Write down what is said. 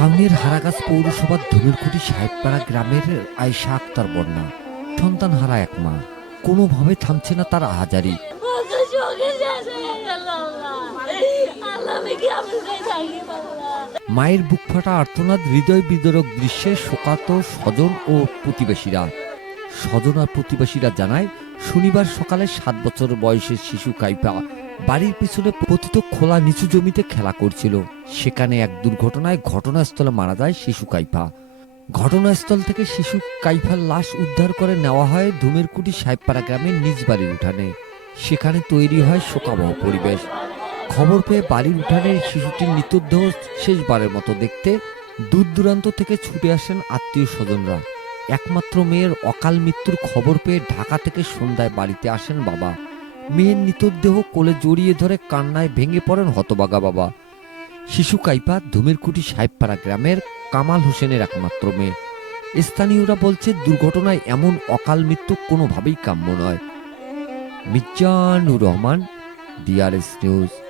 কাউনির হারাগাছ পৌরসভার ধনুরকুটি সাহেবপাড়া গ্রামের আয়সা আক্তার বন্যা। সন্তান হারা এক মা। কোনোভাবে থামছে না তার আহাজারি। মায়ের বুক ফাটা আর্তনাদ, হৃদয় বিদরক দৃশ্যে শোকাত স্বজন ও প্রতিবেশীরা। স্বজন আর প্রতিবেশীরা জানায়, শনিবার সকালে সাত বছর বয়সের শিশু কাইপা বাড়ির পিছনে পতিত খোলা নিচু জমিতে খেলা করছিল। সেখানে এক দুর্ঘটনায় ঘটনাস্থলে মারা যায় শিশু কাইফা। ঘটনাস্থল থেকে শিশু কাইফার লাশ উদ্ধার করে নেওয়া হয় ধুমেরকুটি সাহেবপাড়া গ্রামের নিজ বাড়ির উঠানে। সেখানে তৈরি হয় শোকাবহ পরিবেশ। খবর পেয়ে বাড়ির উঠানে শিশুটির মৃতদেহ শেষবারের মতো দেখতে দূর দূরান্ত থেকে ছুটে আসেন আত্মীয় স্বজনরা। একমাত্র মেয়ের অকাল মৃত্যুর খবর পেয়ে ঢাকা থেকে সন্ধ্যায় বাড়িতে আসেন বাবা। মেয়ের নিতদেহ কোলে জড়িয়ে ধরে কান্নায় ভেঙে পড়েন হতবাগা বাবা। শিশু কাইপা ধুমেরকুটি সাহেবপাড়া গ্রামের কামাল হোসেনের একমাত্র মেয়ে। স্থানীয়রা বলছে, দুর্ঘটনায় এমন অকাল মৃত্যু কোনোভাবেই কাম্য নয়। Mirzanur Rahman, DRS news.